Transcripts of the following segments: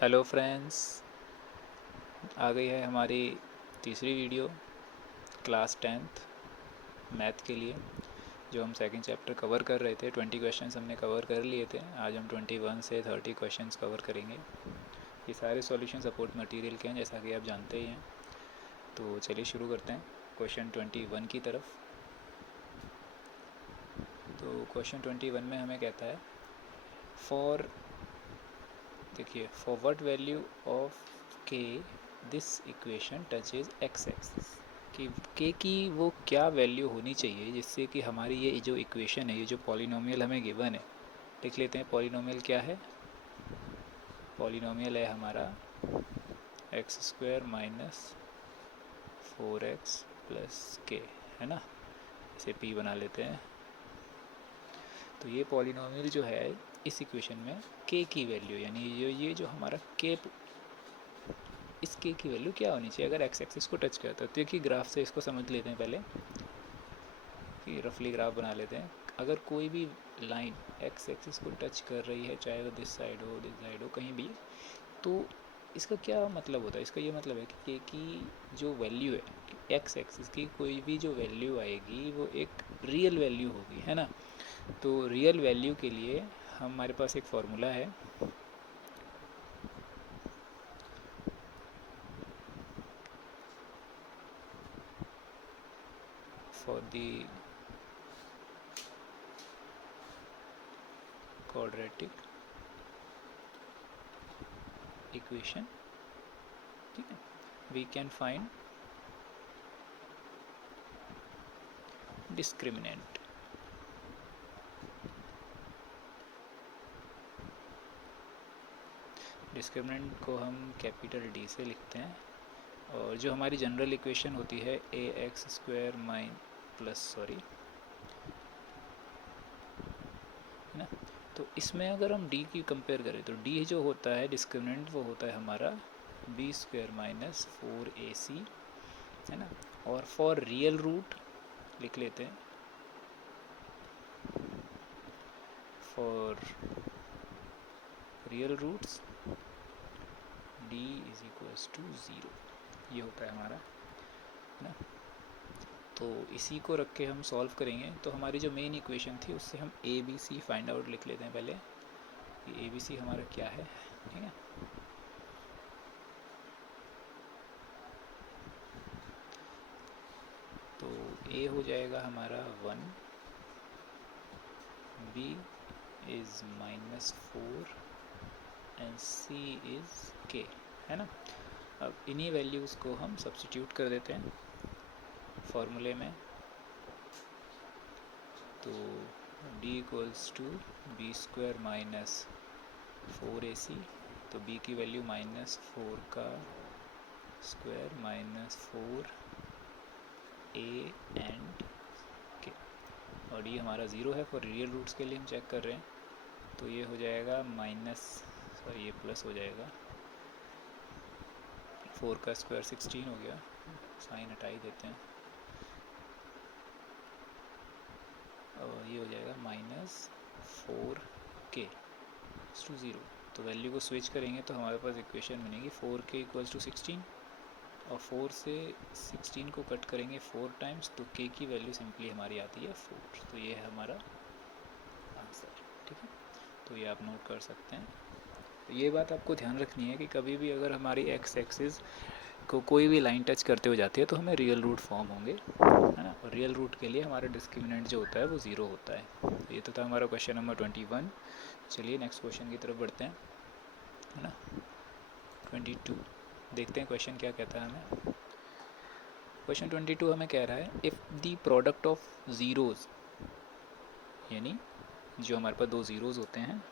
Hello friends, आ गई है हमारी तीसरी वीडियो क्लास 10th मैथ के लिए। जो हम सेकंड चैप्टर कवर कर रहे थे, 20 क्वेश्चंस हमने कवर कर लिए थे। आज हम 21 से 30 क्वेश्चंस कवर करेंगे। ये सारे सॉल्यूशन सपोर्ट मटेरियल के हैं, जैसा कि आप जानते ही हैं। तो चलिए शुरू करते हैं क्वेश्चन 21 की तरफ। तो क्वेश्चन 21 में हमें कहता है फॉर व्हाट वैल्यू ऑफ के this equation touches x axis, कि के की वो क्या वैल्यू होनी चाहिए जिससे कि हमारी ये जो इक्वेशन है, ये जो पॉलिनोमियल हमें गिवन है, लिख लेते हैं। पॉलिनोमियल क्या है? पॉलिनोमियल है हमारा x square minus 4x plus k, है ना। इसे p बना लेते हैं। तो ये पॉलिनोमियल जो है इस इक्वेशन में k की वैल्यू, यानी ये जो हमारा k, इस k की वैल्यू क्या होनी चाहिए अगर x एक्सिस को टच करता है। तो देखिए ग्राफ से इसको समझ लेते हैं पहले, कि रफली ग्राफ बना लेते हैं। अगर कोई भी लाइन x एक्सिस को टच कर रही है, चाहे वो दिस साइड हो कहीं भी, तो इसका क्या मतलब होता है? इसका ये मतलब है कि k की जो वैल्यू है, x एक्सिस की कोई भी जो वैल्यू आएगी वो एक रियल वैल्यू होगी, है ना। तो रियल वैल्यू के लिए हमारे पास एक फॉर्मूला है, फॉर द क्वाड्रेटिक इक्वेशन, ठीक है, we can find discriminant. Discriminant को हम कैपिटल डी से लिखते हैं। और जो हमारी जनरल इक्वेशन होती है ए एक्स स्क्वायर माइन प्लस है ना। तो इसमें अगर हम डी की कंपेयर करें तो डी जो होता है डिस्क्रिमिनेंट, वो होता है हमारा बी स्क्वायर माइनस 4ac, है ना। और फॉर रियल रूट लिख लेते हैं, for real roots D is equals to 0, ये होता है हमारा, है ना। तो इसी को रख के हम सॉल्व करेंगे। तो हमारी जो मेन इक्वेशन थी उससे हम A B C find out लिख लेते हैं पहले, कि ए बी सी हमारा क्या है, ठीक है। तो ए हो जाएगा हमारा 1, B is -4 and C is K, है ना। अब इन्हीं वैल्यूज़ को हम सब्स्टिट्यूट कर देते हैं फॉर्मूले में। तो d equals to B square minus 4ac, तो b की वैल्यू -4 का स्क्वायर माइनस 4a एंड के, और ये हमारा 0 है। फॉर रियल रूट्स के लिए हम चेक कर रहे हैं, तो ये हो जाएगा ये प्लस हो जाएगा, 4 का स्क्वायर 16 हो गया, साइन हटा ही देते हैं, और ये हो जाएगा -4k टू 0। तो वैल्यू को स्विच करेंगे तो हमारे पास इक्वेशन बनेगी 4k इक्वल्स टू 16, और 4 से 16 को कट करेंगे 4 टाइम्स, तो k की वैल्यू सिंपली हमारी आती है 4। तो ये है हमारा आंसर, ठीक है। तो ये आप नोट कर सकते हैं। तो ये बात आपको ध्यान रखनी है कि कभी भी अगर हमारी एक्स एक्सिस को कोई भी लाइन टच करते हुए जाती है तो हमें रियल रूट फॉर्म होंगे, है ना। और रियल रूट के लिए हमारा डिस्क्रिमिनेंट जो होता है वो 0 होता है। तो ये तो था हमारा क्वेश्चन नंबर 21। चलिए नेक्स्ट क्वेश्चन की तरफ बढ़ते हैं, है ना। 22 देखते हैं क्वेश्चन क्या कहता है हमें। क्वेश्चन 22 हमें कह रहा है if the product of zeros, यानी जो हमारे पास दो ज़ीरोज़ होते हैं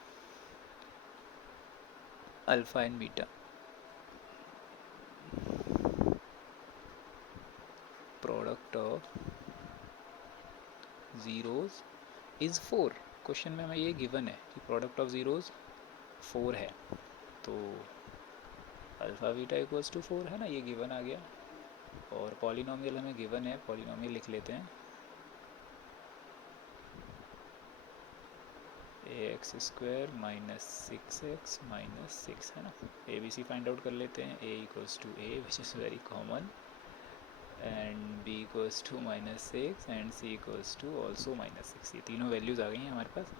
alpha and beta, product of zeros is 4। Question में हमें ये गिवन है कि प्रोडक्ट ऑफ ज़ीरोज़ 4 है, तो अल्फ़ा बीटा इक्वल्स टू 4, है ना, ये गिवन आ गया। और पॉलिनोमियल हमें गिवन है, पॉलिनोमियल लिख लेते हैं, x square minus 6x minus 6 है ना। A B C find out कर लेते हैं। A equals to a which is very common, and b equals to minus 6 and c equals to also minus 6। ये तीनों वैल्यूज़ आ गई हैं हमारे पास।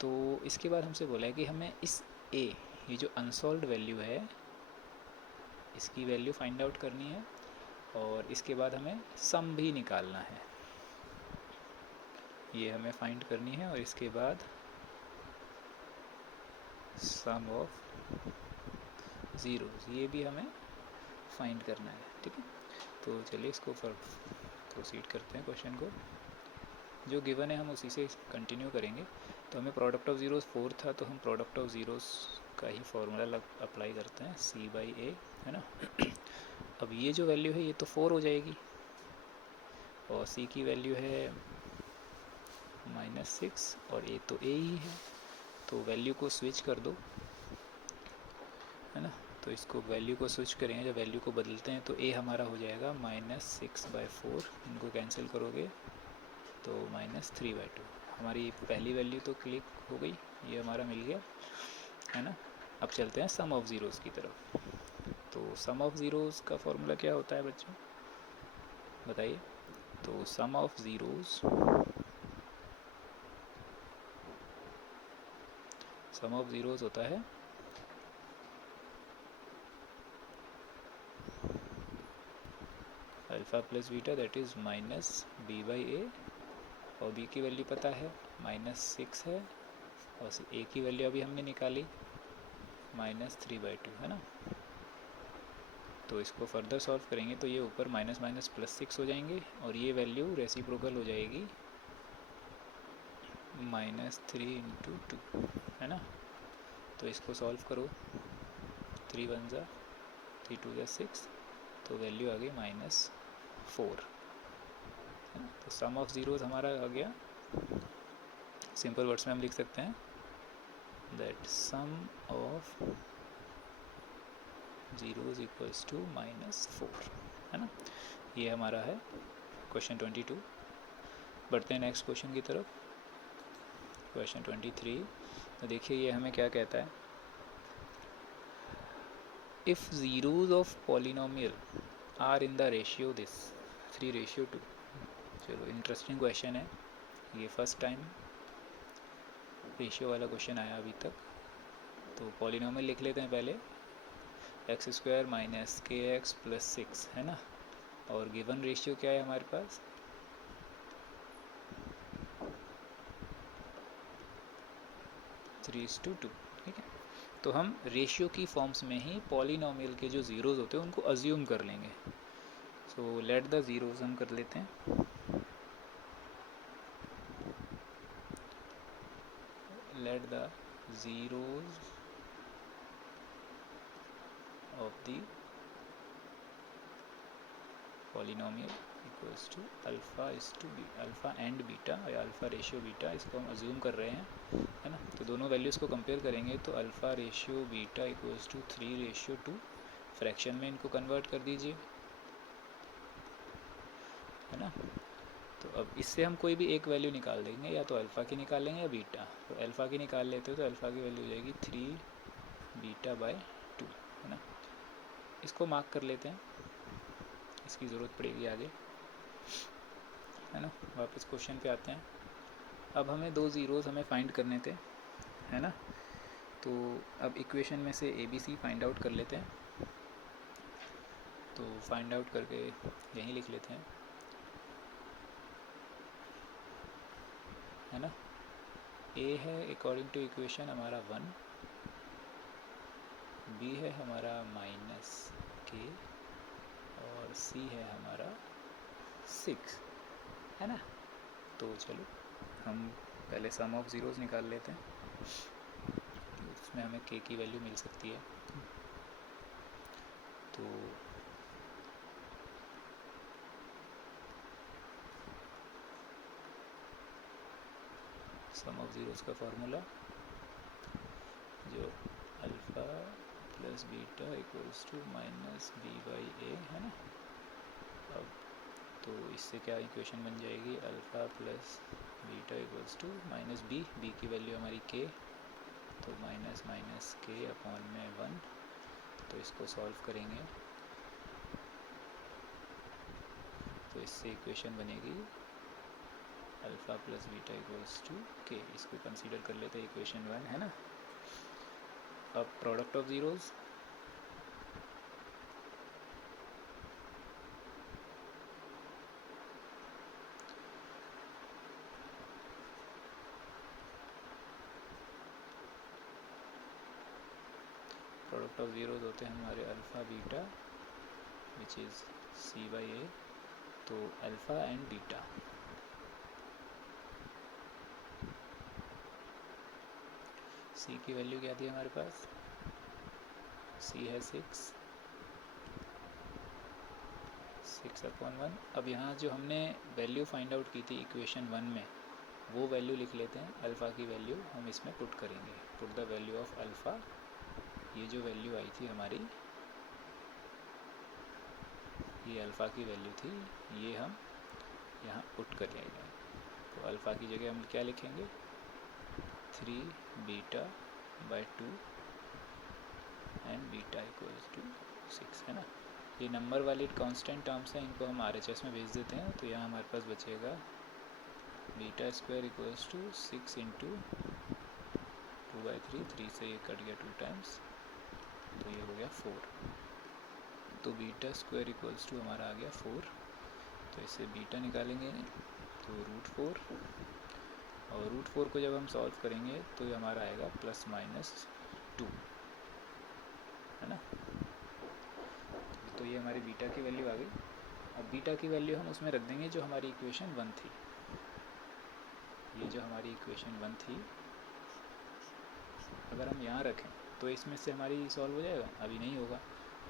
तो इसके बाद हमसे बोला है कि हमें इस ए, ये जो अनसॉल्व्ड वैल्यू है, इसकी वैल्यू फाइंड आउट करनी है, और इसके बाद हमें सम भी निकालना है। ये हमें फाइंड करनी है, और इसके बाद सम ऑफ ज़ीरोज़ ये भी हमें फाइंड करना है। ठीक है, तो चलिए इसको प्रोसीड करते हैं क्वेश्चन को। जो गिवन है हम उसी से कंटिन्यू करेंगे। तो हमें प्रोडक्ट ऑफ ज़ीरोज़ 4 था, तो हम प्रोडक्ट ऑफ ज़ीरोज़ का ही फॉर्मूला अप्लाई करते हैं, c बाई ए है ना। अब ये जो वैल्यू है ये तो 4 हो जाएगी, और c की वैल्यू है -6, और a तो a ही है, तो वैल्यू को स्विच कर दो है ना। तो इसको वैल्यू को स्विच करेंगे, जब वैल्यू को बदलते हैं तो a हमारा हो जाएगा -6/4, इनको कैंसिल करोगे तो -3/2। हमारी पहली वैल्यू तो क्लिक हो गई, ये हमारा मिल गया है ना। अब चलते हैं सम ऑफ ज़ीरोज़ की तरफ। तो सम ऑफ ज़ीरोज़ का फॉर्मूला क्या होता है बच्चों, बताइए। तो सम ऑफ ज़ीरोज़ होता है alpha plus beta, that is -b/a, और b की वैल्यू पता है -6 है, और a की वैल्यू अभी हमने निकाली -3/2 है ना। तो इसको फर्दर सॉल्व करेंगे तो ये ऊपर माइनस माइनस +6 हो जाएंगे, और ये वैल्यू रेसिप्रोकल हो जाएगी -3 × 2 है ना। तो इसको सॉल्व करो, 3 1 ज़ा 3 2 ज़ा 6, तो वैल्यू आ गई -4 है ना। तो सम ऑफ ज़ीरोज़ हमारा आ गया, सिंपल वर्ड्स में हम लिख सकते हैं that sum of zeros equals to -4 है ना। ये हमारा है क्वेश्चन 22। बढ़ते हैं नेक्स्ट क्वेश्चन की तरफ, क्वेश्चन 23। तो देखिए ये हमें क्या कहता है, if zeros of polynomial are in the ratio this 3:2। चलो इंटरेस्टिंग क्वेश्चन है ये, फर्स्ट टाइम रेशियो वाला क्वेश्चन आया अभी तक। तो पॉलिनोमियल लिख लेते हैं पहले, x² - kx + 6 है ना, और गिवन रेशियो क्या है हमारे पास, 3:2। ठीक है, तो हम रेशियो की फॉर्म्स में ही पॉलिनोमियल के जो ज़ीरोज़ होते हैं उनको अज्यूम कर लेंगे। सो लेट द ज़ीरोज़ हम कर लेते हैं, let the zeros of the polynomial equals to alpha and beta, या अल्फ़ा रेशियो बीटा, इसको हम अज्यूम कर रहे हैं है ना। तो दोनों वैल्यूज़ को कंपेयर करेंगे तो alpha ratio beta equals to 3:2, fraction में इनको कन्वर्ट कर दीजिए है ना। तो अब इससे हम कोई भी एक वैल्यू निकाल देंगे, या तो अल्फ़ा की निकालेंगे या बीटा। तो अल्फ़ा की निकाल लेते हो तो अल्फ़ा की वैल्यू हो जाएगी 3β/2 है ना। इसको मार्क कर लेते हैं, इसकी ज़रूरत पड़ेगी आगे है ना। वापस क्वेश्चन पे आते हैं। अब हमें दो ज़ीरोज़ हमें फाइंड करने थे है ना। तो अब इक्वेशन में से ABC फाइंड आउट कर लेते हैं। तो फाइंड आउट करके यहीं लिख लेते हैं है ना। A है अकॉर्डिंग टू इक्वेशन हमारा 1, B है हमारा -k, और C है हमारा 6 है ना। तो चलो हम पहले सम ऑफ ज़ीरोज़ निकाल लेते हैं, उसमें हमें k की वैल्यू मिल सकती है। तो सम ऑफ ज़ीरोज़ का फार्मूला जो alpha plus beta equals to -b/a है ना। अब तो इससे क्या इक्वेशन बन जाएगी, alpha plus beta equals to -b, b की वैल्यू हमारी k तो माइनस माइनस के अपॉन में 1, तो इसको सॉल्व करेंगे तो इससे इक्वेशन बनेगी alpha plus beta equals to K. इसको कंसीडर कर लेते हैं इक्वेशन 1, है ना। अब product of zeros, product of zeros होते हैं हमारे alpha beta which is c by ए, तो अल्फ़ा एंड बीटा, सी की वैल्यू क्या थी हमारे पास, सी है 6 अपॉन 1। अब यहाँ जो हमने वैल्यू फाइंड आउट की थी इक्वेशन 1 में, वो वैल्यू लिख लेते हैं। अल्फ़ा की वैल्यू हम इसमें पुट करेंगे, put the value of alpha. ये जो वैल्यू आई थी हमारी, ये अल्फ़ा की वैल्यू थी, ये हम यहाँ पुट कर लेंगे। तो अल्फ़ा की जगह हम क्या लिखेंगे, 3 beta by 2 and beta equals to 6, है ना। ये नंबर वाली कांस्टेंट टर्म्स हैं, इनको हम RHS में भेज देते हैं। तो यहाँ हमारे पास बचेगा beta square equals to 6 into 2/3, 3 से ये कट गया 2 टाइम्स, तो ये हो गया 4। तो बीटा स्क्वायर इक्वल्स टू हमारा आ गया 4। तो इससे बीटा निकालेंगे तो √4, और √4 को जब हम सॉल्व करेंगे तो ये हमारा आएगा ±2, है ना। तो ये हमारी बीटा की वैल्यू आ गई। अब बीटा की वैल्यू हम उसमें रख देंगे जो हमारी इक्वेशन 1 थी। ये जो हमारी इक्वेशन 1 थी, अगर हम यहाँ रखें तो इसमें से हमारी सॉल्व हो जाएगा, अभी नहीं होगा।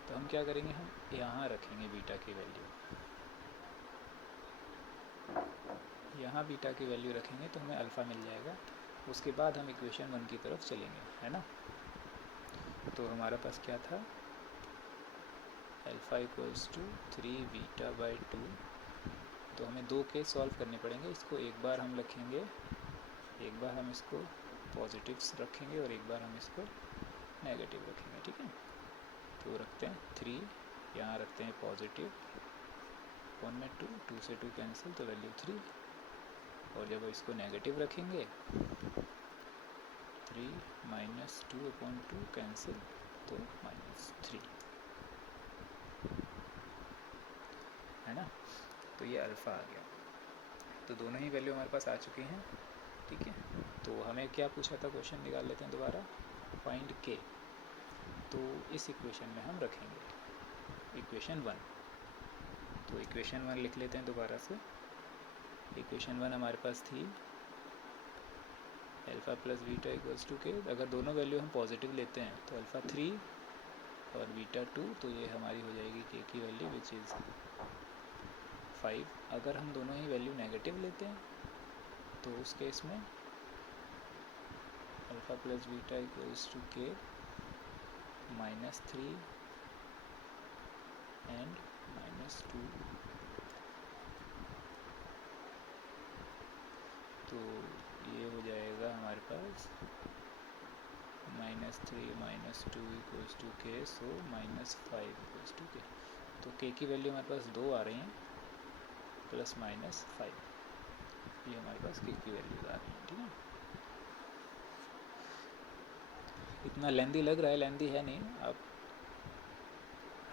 तो हम क्या करेंगे, हम यहाँ रखेंगे बीटा की वैल्यू, यहाँ बीटा की वैल्यू रखेंगे तो हमें अल्फ़ा मिल जाएगा। उसके बाद हम इक्वेशन 1 की तरफ चलेंगे, है ना। तो हमारे पास क्या था, alpha equals to 3 beta by 2। तो हमें 2 केस सॉल्व करने पड़ेंगे। इसको एक बार हम रखेंगे, एक बार हम इसको पॉजिटिव्स रखेंगे और एक बार हम इसको नेगेटिव रखेंगे, ठीक है। तो रखते हैं 3, यहाँ रखते हैं पॉजिटिव, वन में 2 से 2 कैंसिल, तो वैल्यू 3। और जब इसको नेगेटिव रखेंगे 3 माइनस 2/2 कैंसिल, तो -3, है ना। तो ये अल्फ़ा आ गया। तो दोनों ही वैल्यू हमारे पास आ चुकी हैं, ठीक है। तो हमें क्या पूछा था, क्वेश्चन निकाल लेते हैं दोबारा, फाइंड के। तो इस इक्वेशन में हम रखेंगे इक्वेशन 1। तो इक्वेशन 1 लिख लेते हैं दोबारा से। इक्वेशन 1 हमारे पास थी alpha plus beta equals to K. अगर दोनों वैल्यू हम पॉजिटिव लेते हैं तो अल्फ़ा 3 और बीटा 2, तो ये हमारी हो जाएगी के की वैल्यू विच इज़ 5। अगर हम दोनों ही वैल्यू नेगेटिव लेते हैं तो उस केस में alpha plus beta equals to K -3 and -2। तो ये हो जाएगा हमारे पास -3 -2 इक्वल्स टू के, सो -5 इक्वल्स टू के। तो के की वैल्यू हमारे पास 2 आ रही हैं, +-5, ये हमारे पास के की वैल्यूज आ रही हैं, ठीक है। इतना लेंदी लग रहा है, लेंदी है नहीं। अब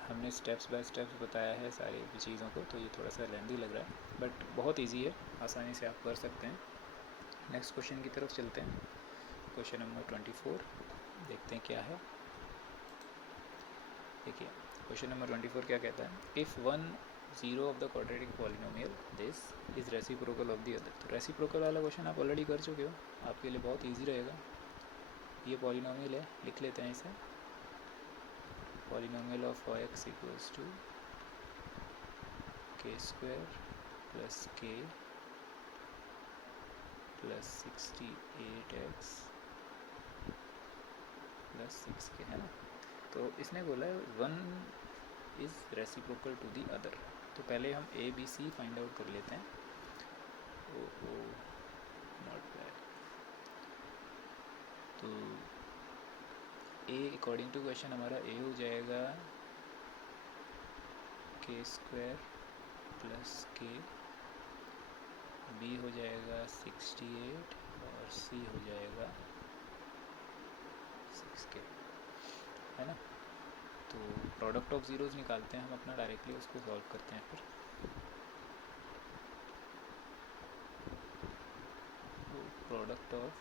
हमने स्टेप्स बाय स्टेप्स बताया है सारी चीज़ों को, तो ये थोड़ा सा लेंदी लग रहा है, बट बहुत इजी है, आसानी से आप कर सकते हैं। नेक्स्ट क्वेश्चन की तरफ चलते हैं। क्वेश्चन नंबर 24 देखते हैं क्या है। देखिए क्वेश्चन नंबर 24 क्या कहता है, if 1 0 of the quadratic polynomial this is reciprocal of the other. तो रेसिप्रोकल वाला क्वेश्चन आप ऑलरेडी कर चुके हो, आपके लिए बहुत ईजी रहेगा। ये पॉलिनोमियल है, लिख लेते हैं इसे, polynomial of x equals to K square plus K plus 68x plus 6k, है ना। तो इसने बोला है 1 is reciprocal to the other. तो पहले हम A B C find out कर लेते हैं। Oh not bad. तो ए अकॉर्डिंग टू क्वेश्चन हमारा ए हो जाएगा के स्क्वायर प्लस के, बी हो जाएगा 68 और सी हो जाएगा 6k, है ना। तो प्रोडक्ट ऑफ ज़ीरोज़ निकालते हैं हम अपना, डायरेक्टली उसको सॉल्व करते हैं फिर। तो प्रोडक्ट ऑफ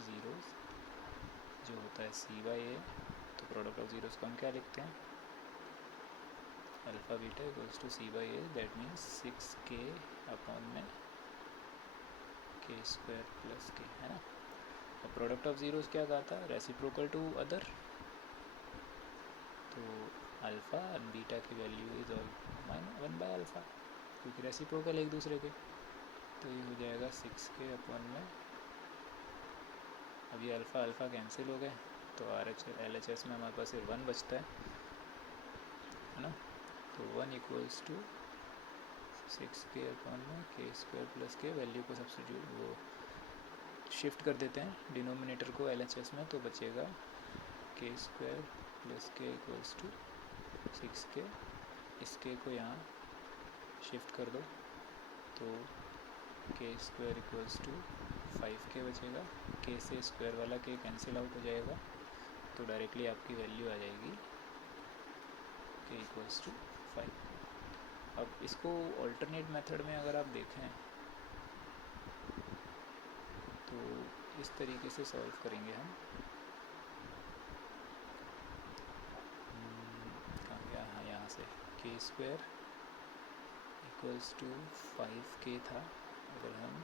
ज़ीरोज़ जो होता है सी बाई ए, तो प्रोडक्ट ऑफ ज़ीरोज़ को हम क्या लिखते हैं, alpha beta equals to C by A, that means 6k upon में के स्क्वायर प्लस के, है ना। और प्रोडक्ट ऑफ ज़ीरोज़ क्या कहा था, रेसिप्रोकल टू अदर, तो अल्फ़ा और बीटा की value is all 1 bye alpha, क्योंकि रेसिप्रोकल एक दूसरे के। तो ये हो जाएगा 6k अपॉन में, अब ये अल्फ़ा अल्फ़ा कैंसिल हो गए, तो LHS में हमारे पास सिर्फ 1 बचता है ना। तो 1 इक्वल्स टू 6k अपॉन में के स्क्वायर प्लस के, वैल्यू को सब्स्टिट्यूट वो शिफ्ट कर देते हैं डिनोमिनेटर को LHS में, तो बचेगा के स्क्वायर प्लस के इक्वल्स टू 6k। इसके को यहाँ शिफ्ट कर दो तो के स्क्वायर इक्वल्स टू 5k बचेगा, के से स्क्वायर वाला के कैंसिल आउट हो जाएगा, तो डायरेक्टली आपकी वैल्यू आ जाएगी के इक्वल्स टू 5। अब इसको ऑल्टरनेट मेथड में अगर आप देखें तो इस तरीके से सॉल्व करेंगे हम। कहाँ गया, हाँ यहाँ से, के स्क्वायर इक्वल्स टू 5k था, अगर हम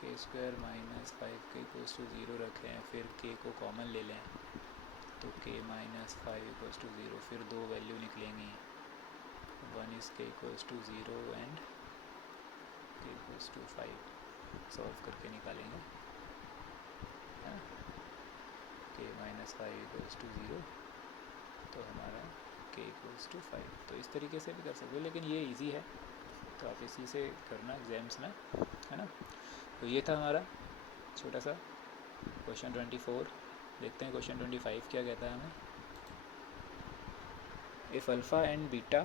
के square minus 5k equals to 0 रखें, फिर k को कॉमन ले लें, तो k माइनस 5 इक्वल्स टू 0, फिर दो वैल्यू निकलेंगी, 1 is k equals to 0 and k equals to 5, solve करके निकालेंगे, है ना। k माइनस 5 इक्वल्स टू 0, तो हमारा k इक्वल्स टू 5। तो इस तरीके से भी कर सकते हो, लेकिन ये इजी है, तो आप इसी से करना एग्जाम्स में, है ना। तो ये था हमारा छोटा सा क्वेश्चन 24। देखते हैं क्वेश्चन 25 क्या कहता है हमें। If alpha and beta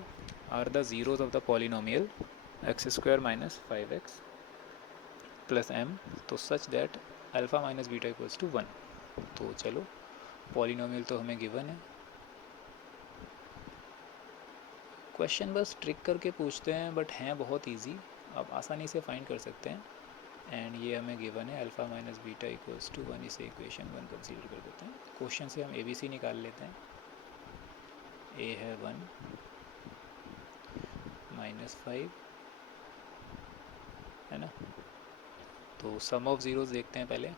are the zeros of the polynomial X square minus 5x plus m, तो such that alpha minus beta equals to 1। तो चलो, पॉलिनोमियल तो हमें गिवन है, क्वेश्चन बस ट्रिक करके पूछते हैं, बट हैं बहुत इजी, आप आसानी से फाइंड कर सकते हैं। एंड ये हमें गिवन है alpha minus beta equals to 1, इसे इक्वेशन 1 कंसीडर कर देते हैं। क्वेश्चन से हम ABC निकाल लेते हैं, A है 1 माइनस 5, है ना। तो सम ऑफ ज़ीरोज़ देखते हैं पहले,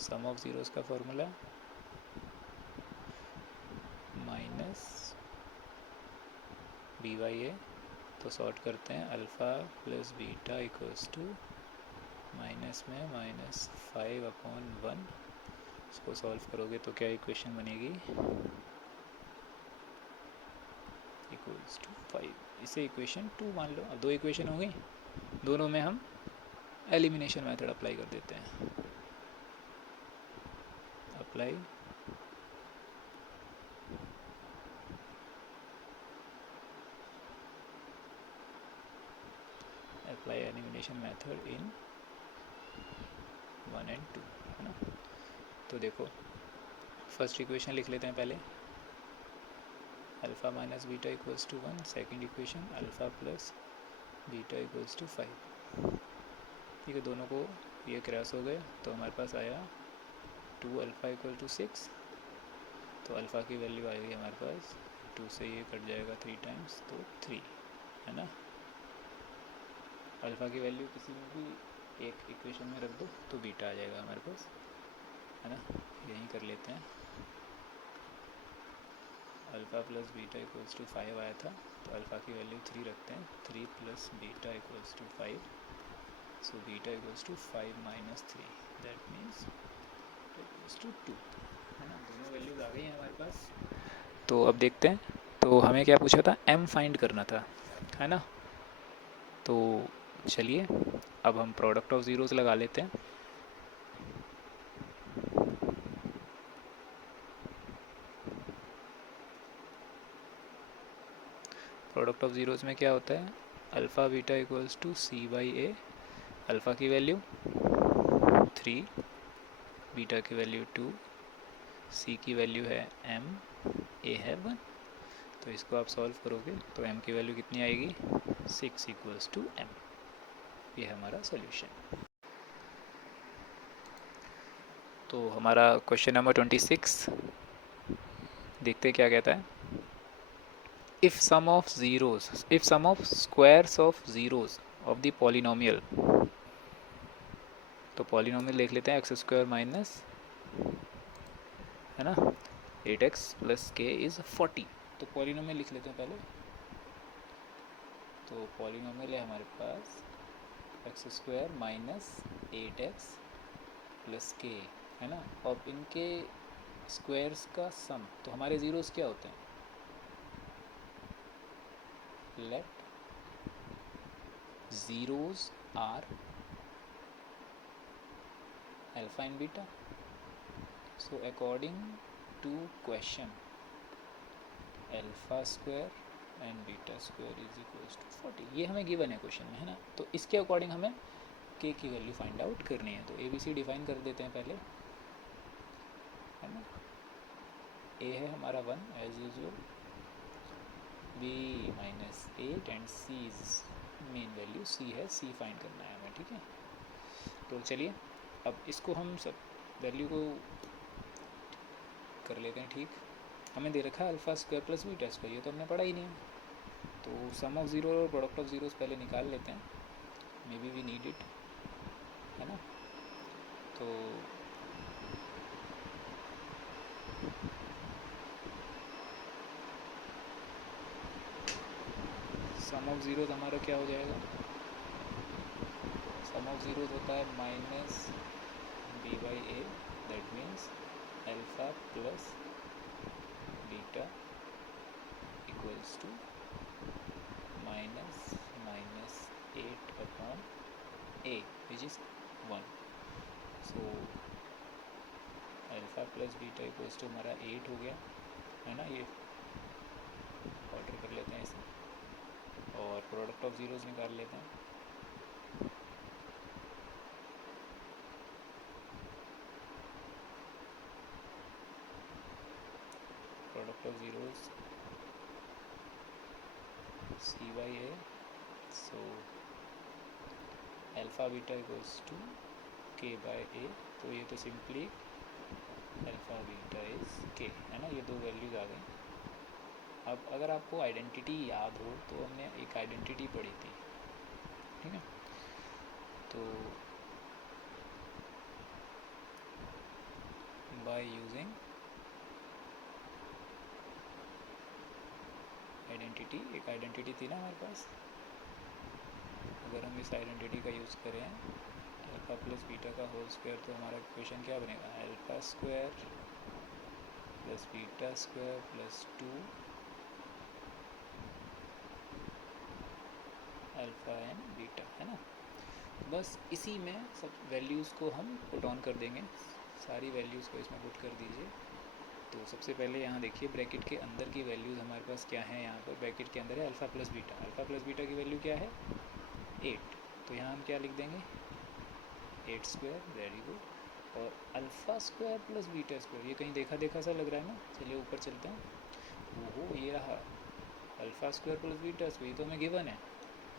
सम ऑफ ज़ीरोज़ का फॉर्मूला माइनस बी बाई ए, तो सॉर्ट करते हैं, alpha plus beta equals to minus में माइनस 5 अपॉन 1, इसको सॉल्व करोगे तो क्या इक्वेशन बनेगी, इक्वल्स टू 5, इसे इक्वेशन 2 मान लो। अब दो इक्वेशन हो गई, दोनों में हम एलिमिनेशन मेथड अप्लाई कर देते हैं, apply elimination method in 1 and 2, है ना। तो देखो, फर्स्ट इक्वेशन लिख लेते हैं पहले, alpha minus beta equals to 1, second equation alpha plus beta equals to 5। ठीक है, दोनों को ये क्रॉस हो गए, तो हमारे पास आया 2 अल्फ़ा इक्वल टू 6, तो अल्फ़ा की वैल्यू आएगी हमारे पास 2 से ये कट जाएगा 3 टाइम्स, तो 3, है ना। अल्फ़ा की वैल्यू किसी में भी एक इक्वेशन में रख दो तो बीटा आ जाएगा हमारे पास, है ना। यहीं कर लेते हैं, alpha plus beta equals to 5 आया था, तो अल्फ़ा की वैल्यू 3 रखते हैं, 3 plus beta equals to 5, so beta equals to 5 minus 3, that means equals to 2, है ना। दोनों वैल्यूज आ गई हैं हमारे पास। तो अब देखते हैं, तो हमें क्या पूछा था, m फाइंड करना था, है ना। तो चलिए अब हम प्रोडक्ट ऑफ ज़ीरोज़ लगा लेते हैं। प्रोडक्ट ऑफ ज़ीरोज़ में क्या होता है, alpha beta equals to C by A. Alpha की वैल्यू 3, बीटा की वैल्यू 2, सी की वैल्यू है m, ए है 1। तो इसको आप सॉल्व करोगे तो m की वैल्यू कितनी आएगी, 6 इक्वल्स टू m। ये है हमारा सॉल्यूशन। तो हमारा क्वेश्चन नंबर 26 देखते हैं क्या कहता है। If sum of squares of zeros of the polynomial, तो पॉलिनोमियल देख लेते हैं एक्स स्क्वायर माइनस, है ना, 8x प्लस के इज़ 40। तो पॉलिनोमियल लिख लेते हैं पहले। तो पॉलिनोमियल है हमारे पास x square minus 8x plus k, है ना, और इनके स्क्वायर्स का सम। तो हमारे ज़ीरोज़ क्या होते हैं, let zeros are alpha and beta. So according to question, alpha square and beta square is equals to 40, ये हमें गिवन है क्वेश्चन में, है ना। तो इसके अकॉर्डिंग हमें के की वैल्यू फाइंड आउट करनी है। तो ए बी सी डिफाइन कर देते हैं पहले, है ना। ए है हमारा 1 as usual, b minus 8 and c is main value, c है, सी फाइंड करना है हमें, ठीक है। तो चलिए अब इसको हम सब वैल्यू को कर लेते हैं ठीक। हमें दे रखा है alpha square plus beta square, ये तो हमने पढ़ा ही नहीं है। तो सम ऑफ ज़ीरो और प्रोडक्ट ऑफ ज़ीरोज़ पहले निकाल लेते हैं, may be we need it, है ना। तो सम ऑफ ज़ीरोज़ हमारा क्या हो जाएगा, सम ऑफ ज़ीरोज़ होता है minus B by A, that means alpha plus beta equals to minus minus 8 upon A which is 1। So alpha plus beta equals to हमारा 8 हो गया, है ना। ये ऑर्डर कर लेते हैं इसे और प्रोडक्ट ऑफ ज़ीरोज़ निकाल लेते हैं। Product of zeros C by A, so alpha beta equals to K by ए। तो ये तो simply alpha beta is K, है ना। ये दो वैल्यूज़ आ गई। अब अगर आपको आइडेंटिटी याद हो तो हमने एक आइडेंटिटी पढ़ी थी, ठीक है। तो बाय यूजिंग आइडेंटिटी, एक आइडेंटिटी थी ना हमारे पास, अगर हम इस आइडेंटिटी का यूज़ करें अल्फ़ा प्लस बीटा का होल स्क्वायर, तो हमारा इक्वेशन क्या बनेगा, alpha square plus beta square plus 2 alpha and beta, है ना। बस इसी में सब वैल्यूज़ को हम पुट ऑन कर देंगे, सारी वैल्यूज़ को इसमें पुट कर दीजिए। तो सबसे पहले यहाँ देखिए ब्रैकेट के अंदर की वैल्यूज़ हमारे पास क्या है, यहाँ पर ब्रैकेट के अंदर है alpha plus beta. Alpha plus beta की वैल्यू क्या है, 8। तो यहाँ हम क्या लिख देंगे, 8 स्क्वायर, वेरी गुड। और alpha square plus beta square, ये कहीं देखा देखा सा लग रहा है ना। चलिए ऊपर चलते हैं। ओहो, ये रहा alpha square plus beta square, ये तो हमें गिवन है।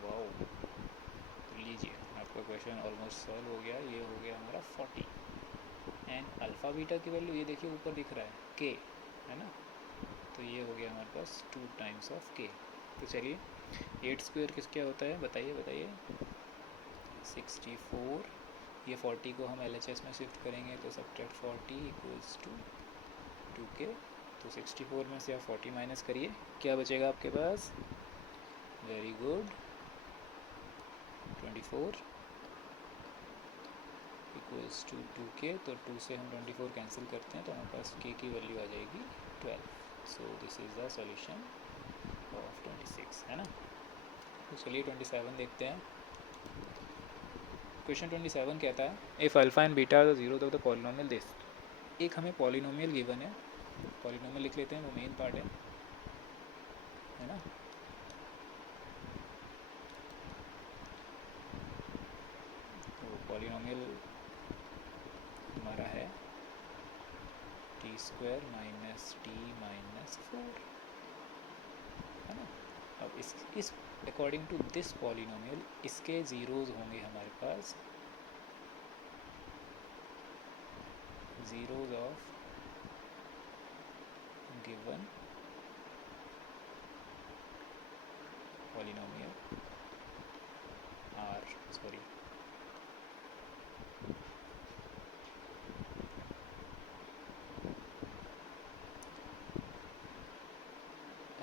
वाओ, तो लीजिए आपका क्वेश्चन ऑलमोस्ट सॉल्व हो गया। ये हो गया हमारा 40 एंड अल्फ़ा बीटा की वैल्यू ये देखिए ऊपर दिख रहा है के, है ना। तो ये हो गया हमारे पास 2 टाइम्स ऑफ के। तो चलिए 8 स्क्वायर किस क्या होता है, बताइए बताइए, 64। ये 40 को हम LHS में शिफ्ट करेंगे तो सब्ट्रैक्ट 40 इक्वल्स टू 2k। तो 64 में से आप 40 माइनस करिए, क्या बचेगा आपके पास, very good, 24 equals to 2k। तो 2 से हम 24 कैंसिल करते हैं तो हमारे पास k की वैल्यू आ जाएगी 12। So this is the solution of 26, है ना। तो चलिए 27 देखते हैं। क्वेश्चन 27 कहता है if alpha and beta are the zeros of the polynomial this. एक हमें पॉलिनोमियल गिवन है, पॉलिनोमियल लिख लेते हैं, वो मेन पार्ट है ना। तो पॉलिनोमियल हमारा है t² माइनस t माइनस 4, है ना। अब इस अकॉर्डिंग टू दिस पॉलिनोमियल इसके ज़ीरोज़ होंगे हमारे पास, zeros of given polynomial are, sorry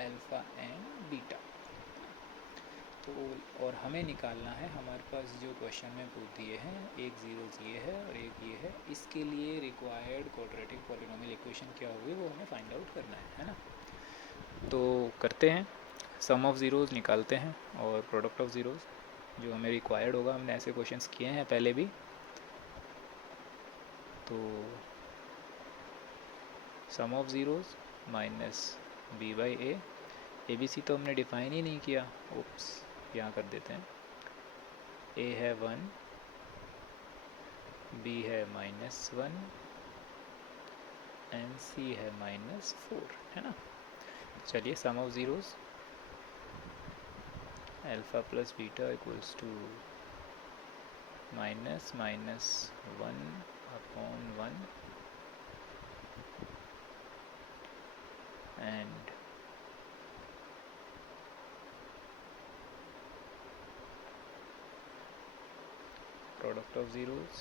alpha and beta. तो और हमें निकालना है, हमारे पास जो क्वेश्चन में पूछ दिए हैं, एक ज़ीरो ये है और एक ये है, इसके लिए रिक्वायर्ड क्वाड्रेटिक पॉलिनोमियल इक्वेशन क्या होगी वो हमें फाइंड आउट करना है ना। तो करते हैं, सम ऑफ ज़ीरोज़ निकालते हैं और प्रोडक्ट ऑफ ज़ीरोज़ जो हमें रिक्वायर्ड होगा। हमने ऐसे क्वेश्चंस किए हैं पहले भी। तो sum of zeros minus B by a B c तो हमने डिफाइन ही नहीं किया, ओप्स यहाँ कर देते हैं। ए है 1, बी है -1 एंड सी है -4, है ना। चलिए sum of zeros alpha plus beta equals to minus -1 upon 1 and product of zeros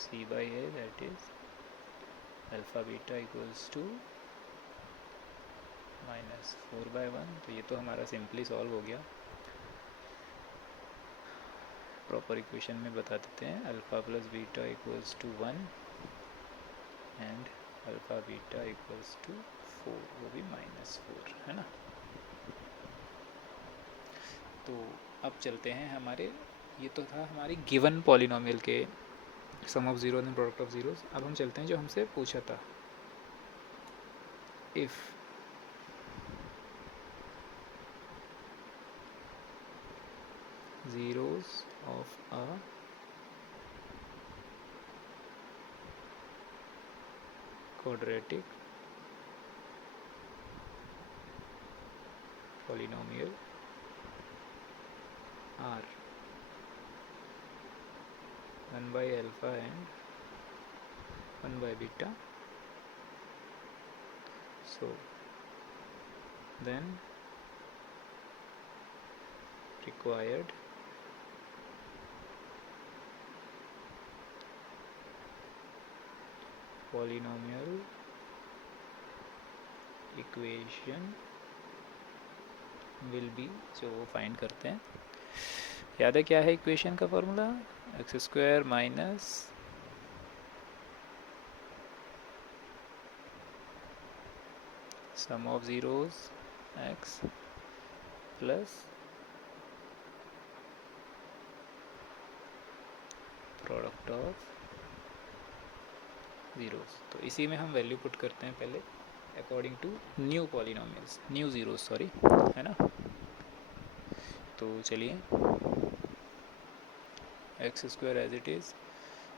c by a, that is alpha beta equals to -4/1। तो ये तो हमारा सिंपली सॉल्व हो गया। प्रॉपर इक्वेशन में बता देते हैं, alpha plus beta equals to 1 and alpha beta equals to 4, वो भी -4, है ना। तो अब चलते हैं हमारे, ये तो था हमारी गिवन पॉलिनोमियल के sum of zero and product of zeros. अब हम चलते हैं जो हमसे पूछा था, if zeros of a quadratic polynomial are 1 by alpha and 1 by beta, so then required polynomial equation will be, जो वो फाइंड करते हैं, याद है क्या है इक्वेशन का formula, x² minus sum of zeros x plus product of zeros. तो इसी में हम वैल्यू पुट करते हैं पहले according to new polynomials, new zeros sorry, है ना। तो चलिए x² as it is,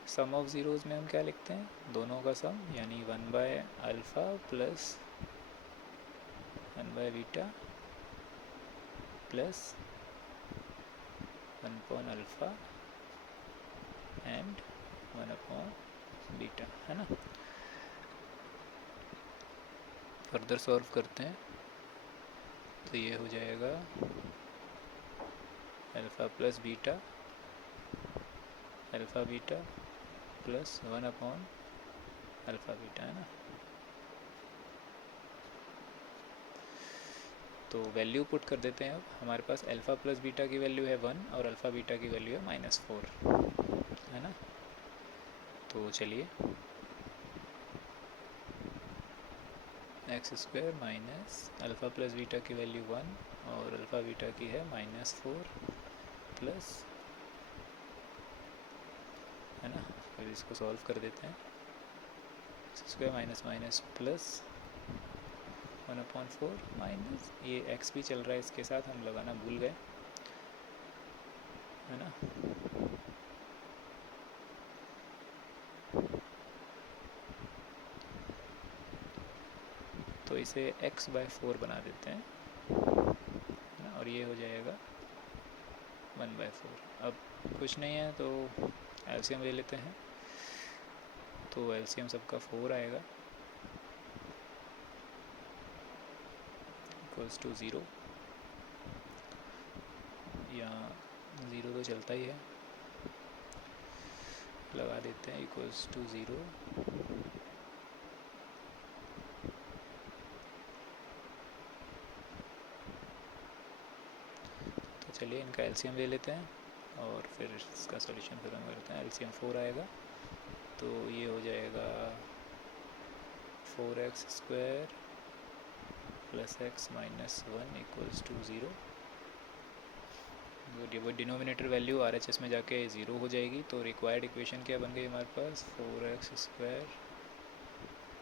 sum of zeros में हम क्या लिखते हैं, दोनों का सम, यानी 1 bye alpha plus 1 by beta plus 1 upon alpha and 1 upon beta, है ना। फर्दर सॉल्व करते हैं तो ये हो जाएगा alpha plus beta alpha beta plus 1 upon alpha beta, है ना। तो वैल्यू पुट कर देते हैं। अब हमारे पास अल्फ़ा प्लस बीटा की वैल्यू है 1 और अल्फ़ा बीटा की वैल्यू है -4, है ना। तो चलिए x² minus alpha plus beta की वैल्यू 1 और अल्फ़ा बीटा की है -4 प्लस है ना। फिर इसको सॉल्व कर देते हैं, x square minus minus plus 1/4 minus ये एक्स भी चल रहा है इसके साथ, हम लगाना भूल गए, है ना। तो इसे x/4 बना देते हैं, है ना, और ये हो जाएगा 1/4। अब कुछ नहीं है तो एलसीएम ले लेते हैं, तो एलसीएम सबका 4 आएगा, इक्वल्स टू 0। यहाँ 0 तो चलता ही है, लगा देते हैं इक्वल्स टू 0। तो चलिए इनका एलसीएम ले लेते हैं और फिर इसका सॉल्यूशन ख़त्म करते हैं। एलसीएम 4 आएगा, तो ये हो जाएगा 4x² plus x minus 1 equals to 0। वो डिनोमिनेटर वैल्यू RHS में जाके 0 हो जाएगी, तो रिक्वायर्ड इक्वेशन क्या बन गई हमारे पास, 4x²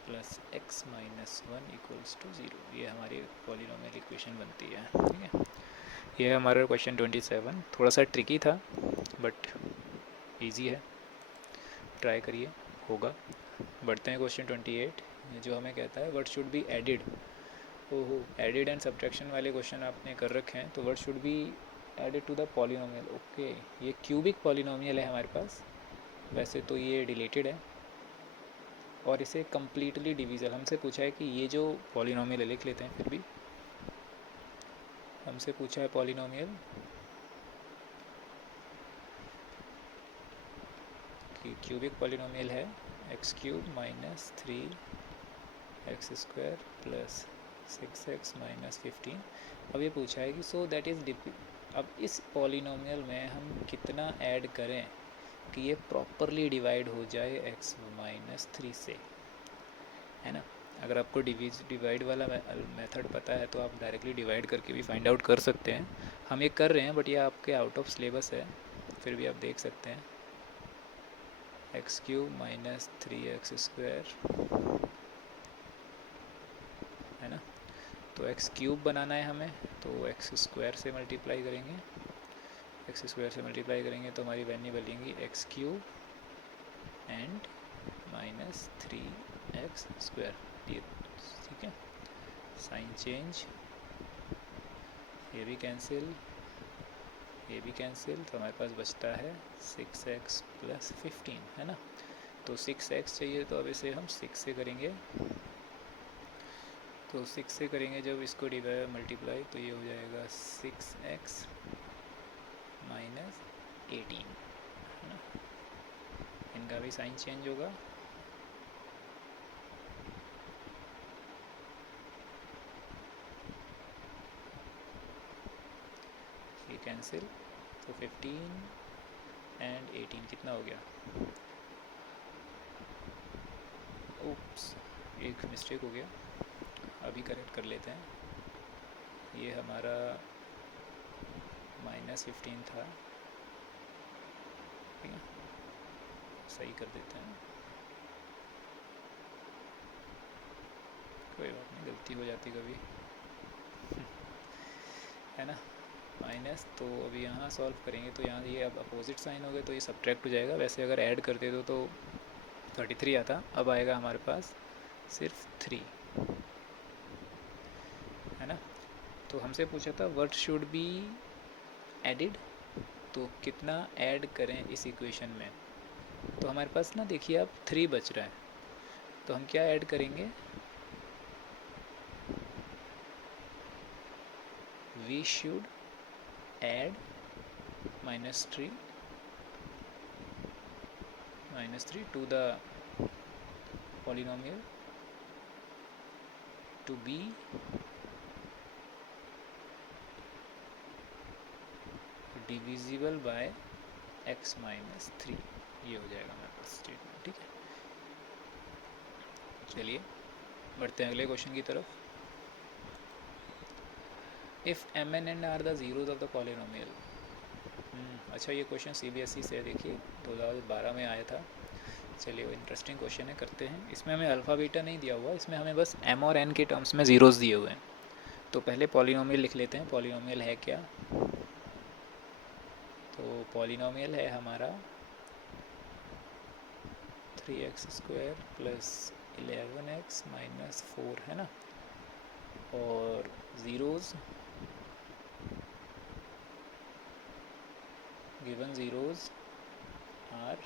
plus x minus 1 equals to 0। ये हमारी पॉलिनोमियल इक्वेशन बनती है, ठीक है। ये है हमारा क्वेश्चन 27। थोड़ा सा ट्रिकी था बट इजी है, ट्राई करिए, होगा। बढ़ते हैं क्वेश्चन 28, जो हमें कहता है व्हाट शुड बी एडिड। ओहो, एडिड एंड सब्ट्रैक्शन वाले क्वेश्चन आपने कर रखे हैं, तो what should be added to the polynomial. Okay, ये क्यूबिक पॉलिनोमियल है हमारे पास, वैसे तो ये डिलेटेड है और इसे कम्प्लीटली डिविजल। हमसे पूछा है कि ये जो पॉलिनोमियल लिख लेते हैं, फिर भी हमसे पूछा है पॉलिनोमियल कि क्यूबिक पॉलिनोमियल है x³ minus 3x² plus 6x minus 15। अब ये पूछा है कि सो दैट इज़ अब इस पॉलिनोमियल में हम कितना ऐड करें कि ये प्रॉपरली डिवाइड हो जाए x माइनस 3 से, है ना। अगर आपको डिवाइड वाला मेथड पता है तो आप डायरेक्टली डिवाइड करके भी फाइंड आउट कर सकते हैं। हम ये कर रहे हैं बट ये आपके आउट ऑफ सिलेबस है, फिर भी आप देख सकते हैं। x³ माइनस 3x², है ना। तो x³ बनाना है हमें, तो x² से मल्टीप्लाई करेंगे, x² से मल्टीप्लाई करेंगे तो हमारी वैल्यू बनेगी x³ एंड माइनस 3x², ये ठीक है। साइन चेंज, ये भी कैंसिल, ये भी कैंसिल, तो हमारे पास बचता है 6x प्लस 15, है ना। तो 6x चाहिए, तो अब इसे हम 6 से करेंगे, तो 6 से करेंगे जब इसको डिवाइड मल्टीप्लाई, तो ये हो जाएगा 6x माइनस 18, है ना। इनका भी साइन चेंज होगा, ये कैंसिल, तो 15 एंड 18 कितना हो गया, ओप्स एक मिस्टेक हो गया, अभी करेक्ट कर लेते हैं। ये हमारा माइनस 15 था, ठीक है, सही कर देते हैं, कोई बात नहीं, गलती हो जाती कभी है ना। माइनस, तो अभी यहाँ सॉल्व करेंगे तो यहाँ ये अब अपोजिट साइन हो गए तो ये सब्ट्रैक्ट हो जाएगा। वैसे अगर ऐड करते तो 33 आता, अब आएगा हमारे पास सिर्फ 3, है ना। तो हमसे पूछा था व्हाट शुड बी एडिड, तो कितना ऐड करें इस इक्वेशन में। तो हमारे पास ना देखिए अब 3 बच रहा है, तो हम क्या ऐड करेंगे, we should add -3 to the polynomial to be divisible by x minus 3। ये हो जाएगा हमारे पास स्टेटमेंट, ठीक है। चलिए बढ़ते हैं अगले क्वेश्चन की तरफ। If m n and r the zeros of the polynomial, अच्छा ये क्वेश्चन CBSE से देखिए 2012 में आया था। चलिए वो इंटरेस्टिंग क्वेश्चन है, करते हैं। इसमें हमें अल्फ़ा बीटा नहीं दिया हुआ, इसमें हमें बस m और n के टर्म्स में ज़ीरोज़ दिए हुए हैं। तो पहले पॉलिनोमियल लिख लेते हैं। पॉलिनोमियल है क्या? तो पॉलिनोमियल है हमारा 3x² प्लस 11x माइनस 4, है ना। और zeros, given zeros are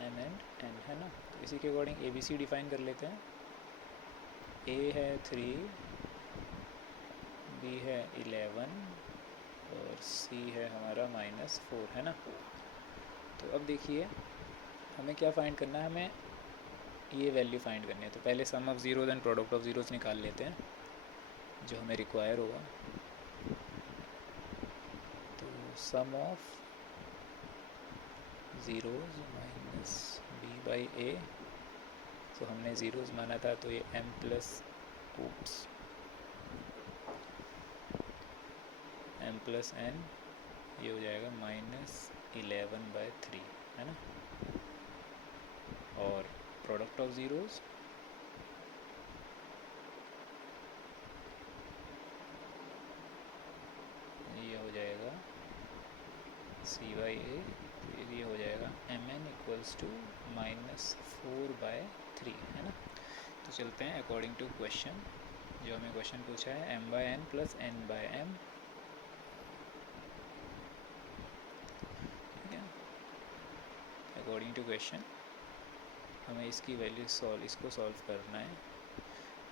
m and n, है ना। तो इसी के अकॉर्डिंग ABC डिफ़ाइन कर लेते हैं। A है 3, B है 11 और C है हमारा -4, है ना। तो अब देखिए हमें क्या फाइंड करना है, हमें ये वैल्यू फाइंड करनी है। तो पहले sum of zeros and product of zeros निकाल लेते हैं जो हमें रिक्वायर होगा। तो sum of zeros minus b/a, तो हमने ज़ीरोज़ माना था तो ये m प्लस n, ये हो जाएगा -11/3, है ना। और प्रोडक्ट ऑफ ज़ीरोज़ ये हो जाएगा c/a, फिर ये हो जाएगा mn इक्वल्स टू -4/3, है ना। तो चलते हैं अकॉर्डिंग टू क्वेश्चन। जो हमें क्वेश्चन पूछा है m/n प्लस n/m, ठीक है। अकॉर्डिंग टू क्वेश्चन हमें इसकी वैल्यू इसको सॉल्व करना है।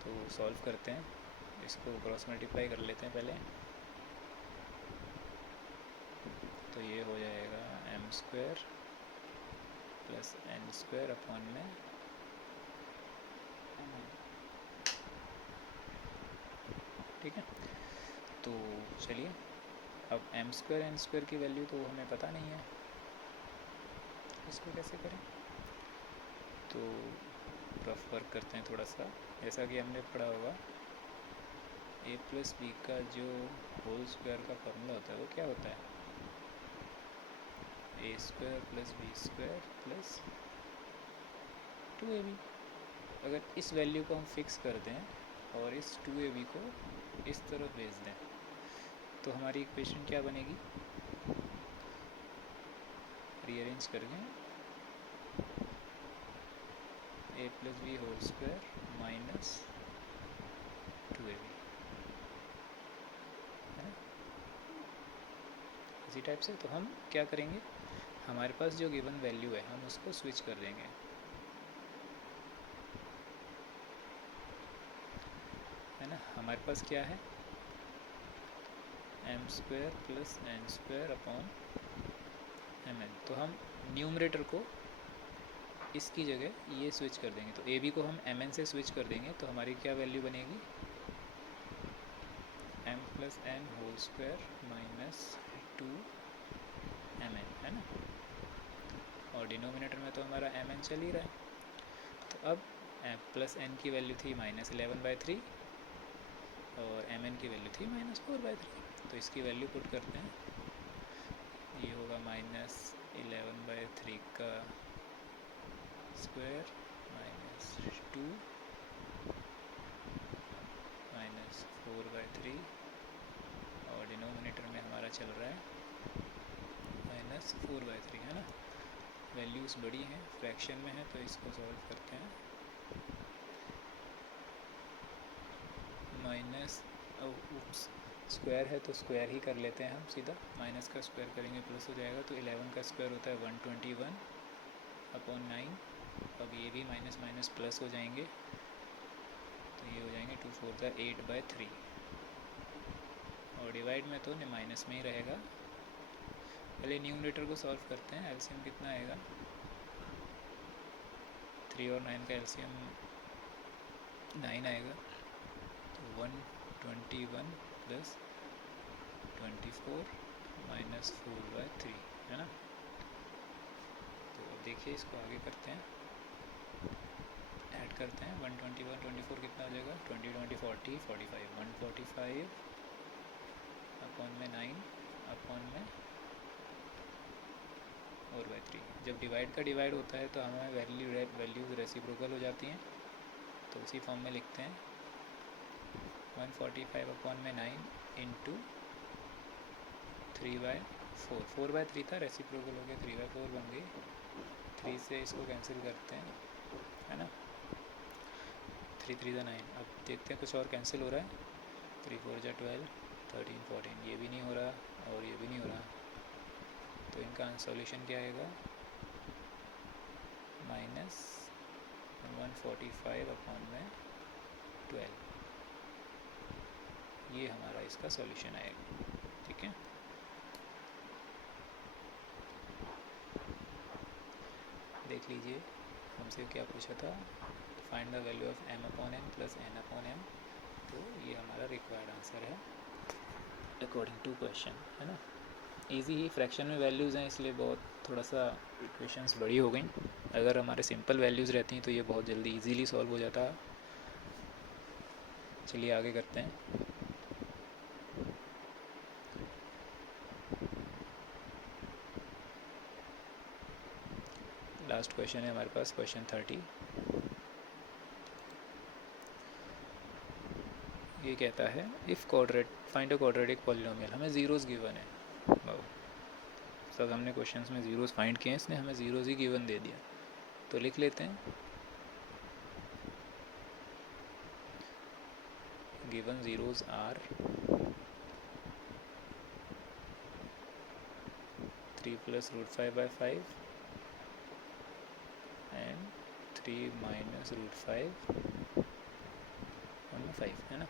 तो सॉल्व करते हैं, इसको क्रॉस मल्टीप्लाई कर लेते हैं पहले। तो ये हो जाएगा m² प्लस n² अपॉन में, ठीक है। तो चलिए अब m² n² की वैल्यू तो हमें पता नहीं है, इसको कैसे करें। तो रफ वर्क करते हैं थोड़ा सा। जैसा कि हमने पढ़ा होगा a प्लस b का जो होल स्क्वायर का फॉर्मूला होता है वो क्या होता है, a² plus b² plus 2ab। अगर इस वैल्यू को हम फिक्स कर दें और इस 2ab को इस तरफ भेज दें तो हमारी इक्वेशन क्या बनेगी, रीअरेंज करके a plus b whole square minus 2ab, है ना। इसी टाइप से तो हम क्या करेंगे, हमारे पास जो गिवन वैल्यू है हम उसको स्विच कर देंगे, है ना। हमारे पास क्या है m² plus n² upon mn। तो हम न्यूमरेटर को इसकी जगह ये स्विच कर देंगे। तो ab को हम mn से स्विच कर देंगे तो हमारी क्या वैल्यू बनेगी, m plus n whole square minus 2mn, है ना। और डिनोमिनेटर में तो हमारा mn चल ही रहा है। तो अब प्लस n की वैल्यू थी -11/3 और mn की वैल्यू थी -4/3। तो इसकी वैल्यू पुट करते हैं, ये होगा -11/3 का स्क्वायर माइनस 2 माइनस 4/3 और डिनोमिनेटर में हमारा चल रहा है -4/3, है ना। वैल्यूज़ बड़ी हैं, फ्रैक्शन में है, तो इसको सॉल्व करते हैं। माइनस स्क्वायर है तो स्क्वायर ही कर लेते हैं हम सीधा, माइनस का स्क्वायर करेंगे प्लस हो जाएगा। तो 11 का स्क्वायर होता है 121 अपॉन 9। अब ये भी माइनस माइनस प्लस हो जाएंगे तो ये हो जाएंगे 2 4 का 8/3 और डिवाइड में तो माइनस में ही रहेगा। पहले न्यूमरेटर को सॉल्व करते हैं, एलसीएम कितना आएगा, 3 और 9 का एलसीएम 9 आएगा। तो 121 प्लस 24 माइनस 4/3, है ना। तो अब देखिए इसको आगे करते हैं, ऐड करते हैं। 121 24 कितना हो जाएगा, 20 20 40 45 145 अपॉन में 9 अपॉन में 4/3। जब डिवाइड का डिवाइड होता है तो हमें वैल्यूज़ रेसिप्रोकल हो जाती हैं, तो उसी फॉर्म में लिखते हैं 145/9 इंटू 3/4। 4/3 था, रेसिप्रोकल हो गया 3/4 बन गई। 3 से इसको कैंसिल करते हैं, है ना, 3 3 9। अब देखते हैं कुछ और कैंसिल हो रहा है। 3 4 12, 13 14, ये भी नहीं हो रहा और ये भी नहीं हो रहा, तो इनका सॉल्यूशन क्या आएगा, -145/12। ये हमारा इसका सॉल्यूशन आएगा। ठीक है, देख लीजिए हमसे क्या पूछा था, find the value of m/n plus n/m। तो ये हमारा रिक्वायर्ड आंसर है अकॉर्डिंग टू क्वेश्चन, है ना। इजी ही, फ्रैक्शन में वैल्यूज़ हैं इसलिए बहुत थोड़ा सा इक्वेशंस बड़ी हो गई। अगर हमारे सिंपल वैल्यूज़ रहती तो ये बहुत जल्दी इजीली सॉल्व हो जाता। चलिए आगे करते हैं। लास्ट क्वेश्चन है हमारे पास, क्वेश्चन 30। ये कहता है if find a quadratic polynomial. हमें ज़ीरोज़ गिवन है, सब हमने क्वेश्चंस में ज़ीरोज़ फाइंड किए हैं, इसने हमें ज़ीरोज़ ही गिवन दे दिया। तो लिख लेते हैं, गिवन ज़ीरोज़ आर 3 + √5/5 एंड 3 - √5/5, है ना।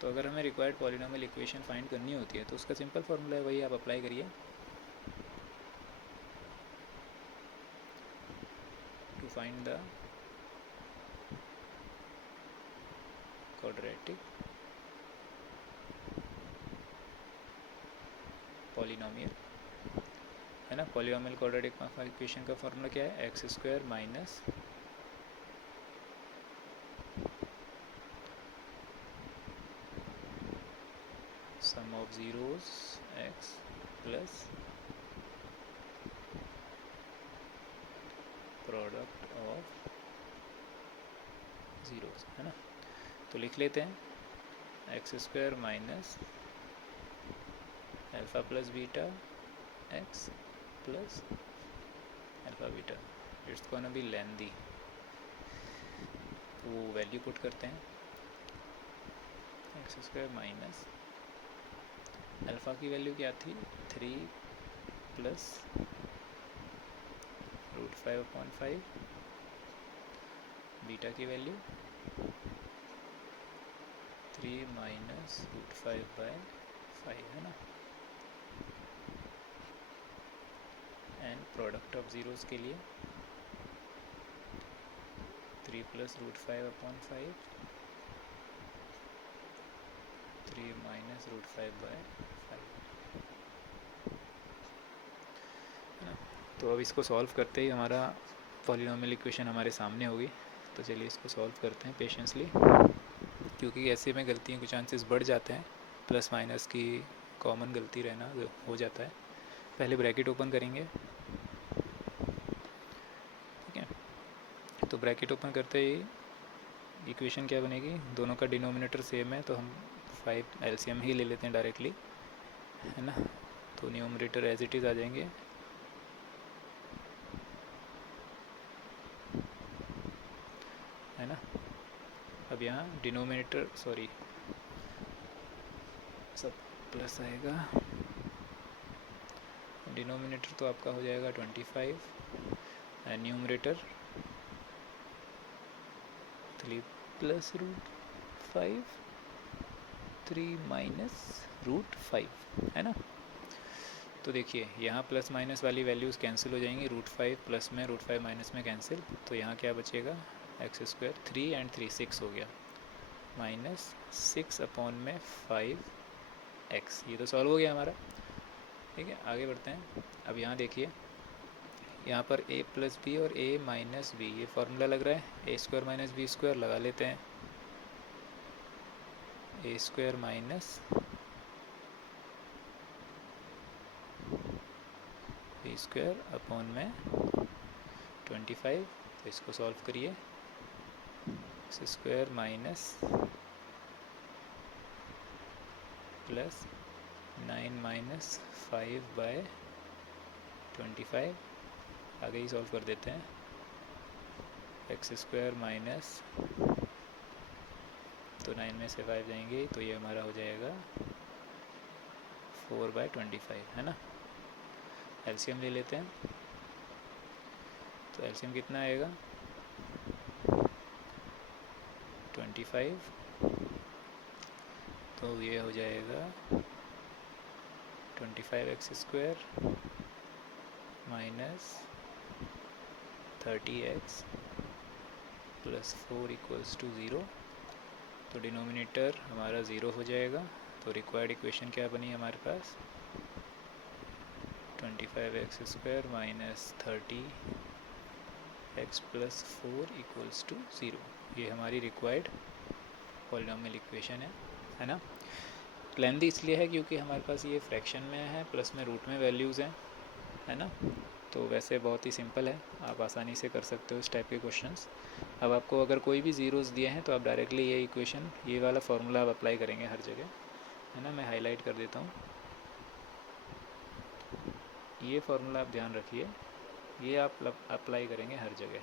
तो अगर हमें रिक्वायर्ड पॉलिनोमियल इक्वेशन फाइंड करनी होती है तो उसका सिंपल फार्मूला है, वही आप अप्लाई करिए। To find the quadratic polynomial, है ना। पॉलिनोमियल क्वाड्रेटिक इक्वेशन का फार्मूला क्या है, x² minus sum of zeros x plus product of zeros, है ना। तो लिख लेते हैं x² minus alpha plus beta x plus alpha beta. It's gonna be lengthy, तो वो वैल्यू पुट करते हैं। x² माइनस अल्फ़ा की वैल्यू क्या थी, 3 + √5/5, बीटा की वैल्यू 3 - √5/5, है ना। एंड प्रोडक्ट ऑफ ज़ीरोज़ के लिए 3 + √5/5, 3 - √5/5, है ना। तो अब इसको सॉल्व करते ही हमारा पॉलिनोमियल इक्वेशन हमारे सामने होगी। तो चलिए इसको सॉल्व करते हैं पेशेंसली, क्योंकि ऐसे में गलतियों के चांसेस बढ़ जाते हैं, प्लस माइनस की कॉमन गलती रहना हो जाता है। पहले ब्रैकेट ओपन करेंगे, ठीक है। तो ब्रैकेट ओपन करते ही इक्वेशन क्या बनेगी, दोनों का डिनोमिनेटर सेम है तो हम 5 एलसीएम ही ले लेते हैं डायरेक्टली, है ना। तो न्यूमरेटर एज इट इज़ आ जाएंगे, है ना। अब यहाँ डिनोमिनेटर सब प्लस आएगा, डिनोमिनेटर तो आपका हो जाएगा 25 एंड न्यूमरेटर 3 + √5, 3 - √5, है ना। तो देखिए यहाँ प्लस माइनस वाली वैल्यूज़ कैंसिल हो जाएंगी, √5 प्लस में, √5 माइनस में कैंसिल, तो यहाँ क्या बचेगा, x², 3 एंड 3 6 हो गया, -6/5x। ये तो सॉल्व हो गया हमारा, ठीक है। आगे बढ़ते हैं। अब यहाँ देखिए, यहाँ पर a + b और a - b, ये फार्मूला लग रहा है, a² - b² लगा लेते हैं। a² minus b² we square upon में 25। तो इसको सॉल्व करिए, x square minus plus 9 minus 5/25, आगे ही सॉल्व कर देते हैं। एक्स स्क्वायर माइनस, तो 9 में से 5 जाएंगे तो ये हमारा हो जाएगा 4/25, है ना। एलसीएम ले लेते हैं, तो एलसीएम कितना आएगा 25, तो ये हो जाएगा 25x square minus 30x plus 4 equals to 0। तो डिनोमिनेटर हमारा 0 हो जाएगा। तो रिक्वायर्ड इक्वेशन क्या बनी हमारे पास, 25x square minus 30x plus 4 equals to 0। ये हमारी रिक्वायर्ड पॉलिनॉमियल इक्वेशन है ना। लेंथी इसलिए है क्योंकि हमारे पास ये फ्रैक्शन में है, प्लस में रूट में वैल्यूज़ हैं, है ना। तो वैसे बहुत ही सिंपल है, आप आसानी से कर सकते हो इस टाइप के क्वेश्चंस। अब आपको अगर कोई भी ज़ीरोज़ दिए हैं तो आप डायरेक्टली ये इक्वेशन, ये वाला फार्मूला आप अप्लाई करेंगे हर जगह, है ना। मैं हाईलाइट कर देता हूँ, ये फार्मूला आप ध्यान रखिए, ये आप अप्लाई करेंगे हर जगह,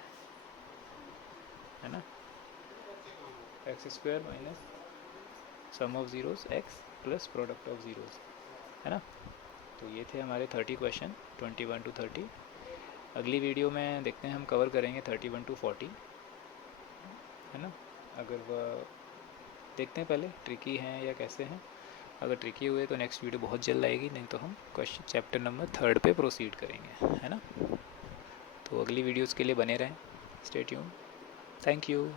है ना। X square minus sum of zeros x plus product of zeros, है ना। तो ये थे हमारे 30 क्वेश्चन, 21 to 30। अगली वीडियो में देखते हैं हम कवर करेंगे 31 to 40, है ना। अगर वह देखते हैं पहले ट्रिकी हैं या कैसे हैं। अगर ट्रिकी हुए तो नेक्स्ट वीडियो बहुत जल्द आएगी, नहीं तो हम क्वेश्चन चैप्टर नंबर 3 पे प्रोसीड करेंगे, है ना। तो अगली वीडियोज़ के लिए बने रहें, स्टे ट्यून्ड, थैंक यू।